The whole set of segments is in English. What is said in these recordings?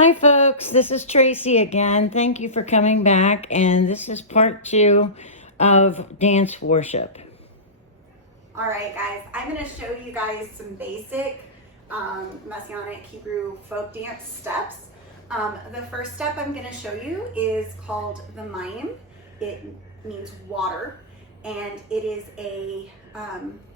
Hi folks, this is Tracy again. Thank you for coming back, and this is part 2 of dance worship. All right guys, I'm going to show you guys some basic Messianic Hebrew folk dance steps. The first step I'm going to show you is called the Mayim. It means water, and it is a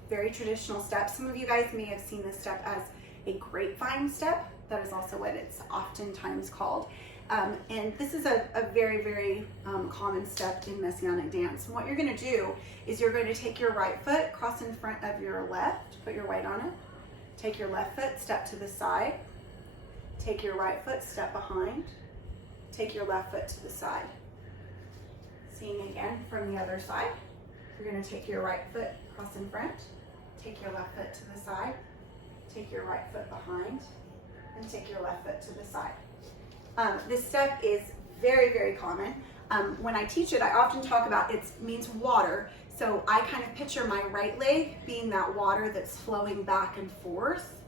very traditional step. Some of you guys may have seen this step as a grapevine step. That is also what it's oftentimes called. And this is a very, very common step in Messianic dance. And what you're going to do is you're going to take your right foot, cross in front of your left, put your weight on it. Take your left foot, step to the side. Take your right foot, step behind. Take your left foot to the side. Seeing again from the other side. You're going to take your right foot, cross in front. Take your left foot to the side. Take your right foot behind. And take your left foot to the side. This step is very, very common. When I teach it, I often talk about it means water. So I kind of picture my right leg being that water that's flowing back and forth.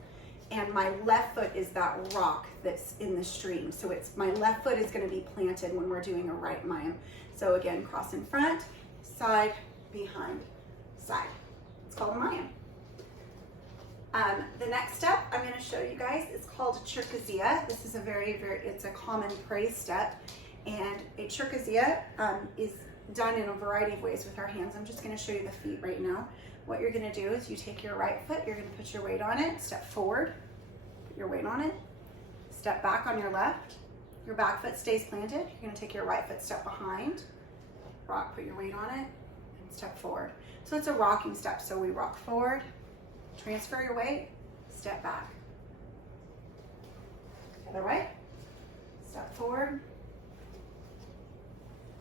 And my left foot is that rock that's in the stream. So my left foot is going to be planted when we're doing a right Mayim. So again, cross in front, side, behind, side. It's called a Mayim. The next step I'm going to show you guys is called Chirkazia. This is it's a common praise step, and a Chirkazia is done in a variety of ways with our hands. I'm just going to show you the feet right now. What you're going to do is you take your right foot, you're going to put your weight on it, step forward, put your weight on it, step back on your left, your back foot stays planted, you're going to take your right foot, step behind, rock, put your weight on it, and step forward. So it's a rocking step, so we rock forward, transfer your weight, step back. Other way, step forward,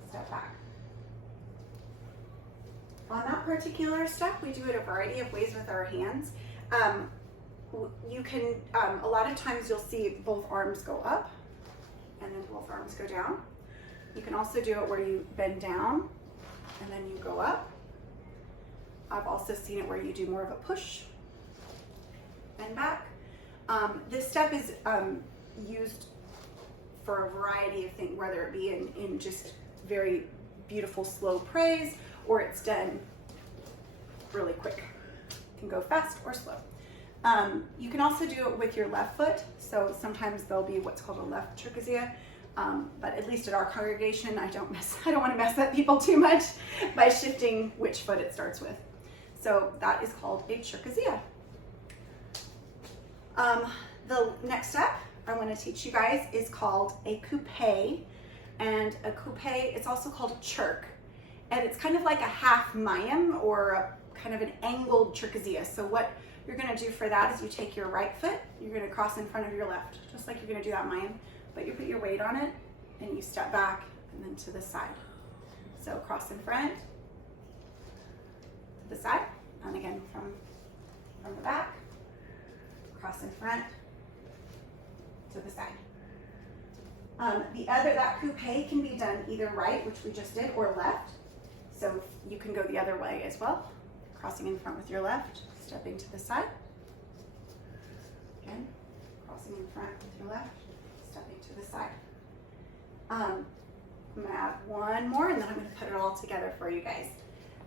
step back. On that particular step, we do it a variety of ways with our hands. You can, a lot of times you'll see both arms go up and then both arms go down. You can also do it where you bend down and then you go up. I've also seen it where you do more of a push and back. This step is used for a variety of things, whether it be in just very beautiful slow praise, or it's done really quick. It can go fast or slow. You can also do it with your left foot. So sometimes there'll be what's called a left Chirkazia, but at least at our congregation, I don't want to mess up people too much by shifting which foot it starts with. So that is called a Chirkazia. The next step I want to teach you guys is called a coupe, and a coupe, it's also called a chirk, and it's kind of like a half Mayim or a kind of an angled Chirkazia. So what you're going to do for that is you take your right foot, you're going to cross in front of your left, just like you're going to do that Mayim, but you put your weight on it and you step back and then to the side. So cross in front, to the side, and again from the back. Cross in front, to the side. That coupe can be done either right, which we just did, or left. So you can go the other way as well. Crossing in front with your left, stepping to the side. Again, crossing in front with your left, stepping to the side. I'm going to add one more, and then I'm going to put it all together for you guys.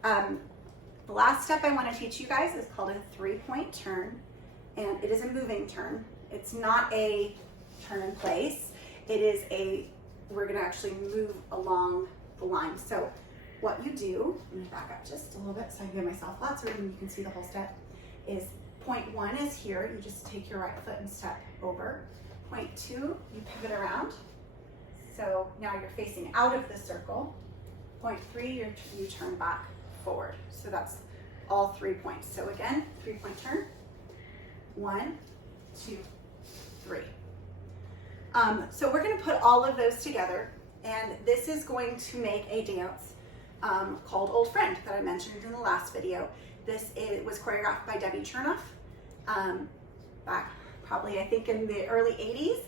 The last step I want to teach you guys is called a three-point turn. And it is a moving turn. It's not a turn in place. It is we're gonna actually move along the line. So what you do, I'm gonna back up just a little bit so I can give myself lots of room and you can see the whole step, is point 1 is here. You just take your right foot and step over. Point 2, you pivot around. So now you're facing out of the circle. Point 3, you turn back forward. So that's all 3 points. So again, 3-point turn. 1, 2, 3. So we're going to put all of those together, and this is going to make a dance called Old Friend that I mentioned in the last video. It was choreographed by Debbie Chernoff back probably I think in the early 80s.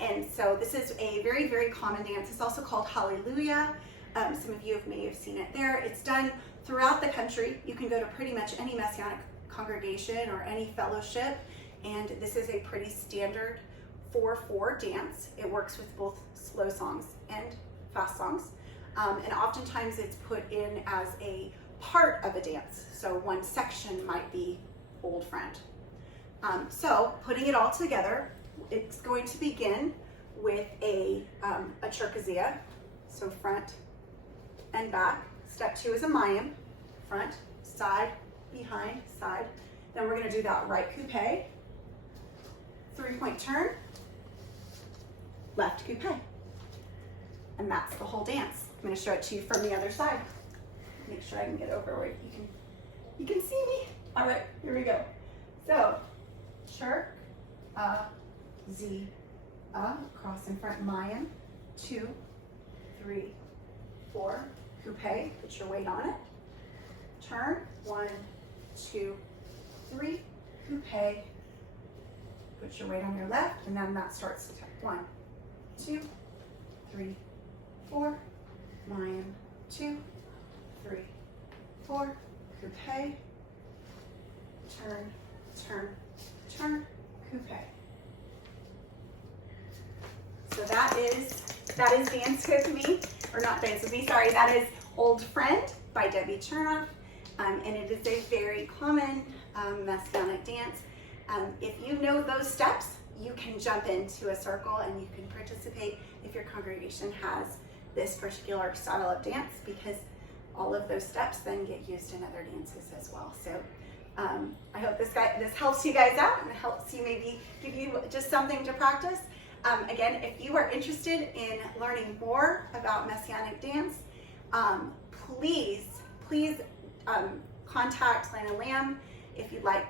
And so this is a very, very common dance. It's also called Hallelujah. Some of you may have seen it there. It's done throughout the country. You can go to pretty much any Messianic congregation or any fellowship, and this is a pretty standard 4/4 dance. It works with both slow songs and fast songs. And oftentimes it's put in as a part of a dance. So one section might be Old Friend. So putting it all together, it's going to begin with a cherkassia. So front and back. Step 2 is a mayim. Front, side, behind, side. Then we're going to do that right coupe, 3-point turn, left coupe. And that's the whole dance. I'm going to show it to you from the other side. Make sure I can get over where you can see me. All right, here we go. So, cherk, z, cross in front, mayim, 2, 3, 4, coupe, put your weight on it. Turn, 1, 2, 3, coupe, put your weight on your left, and then that starts 1, 2, 3, 4, mayim, 2, 3, 4, coupe, turn, turn, turn, coupe. So that is Dance With Me, or not Dance With Me, sorry, that is Old Friend by Debbie Chernoff, and it is a very common Messianic dance. If you know those steps, you can jump into a circle and you can participate if your congregation has this particular style of dance, because all of those steps then get used in other dances as well. So I hope this helps you guys out and helps you, maybe give you just something to practice. Again, if you are interested in learning more about Messianic dance, please contact Lana Lamb if you'd like.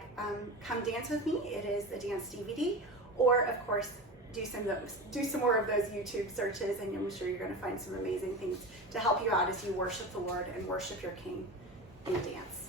Come dance with me. It is a dance DVD, or of course do some more of those YouTube searches, and I'm sure you're going to find some amazing things to help you out as you worship the Lord and worship your King in dance.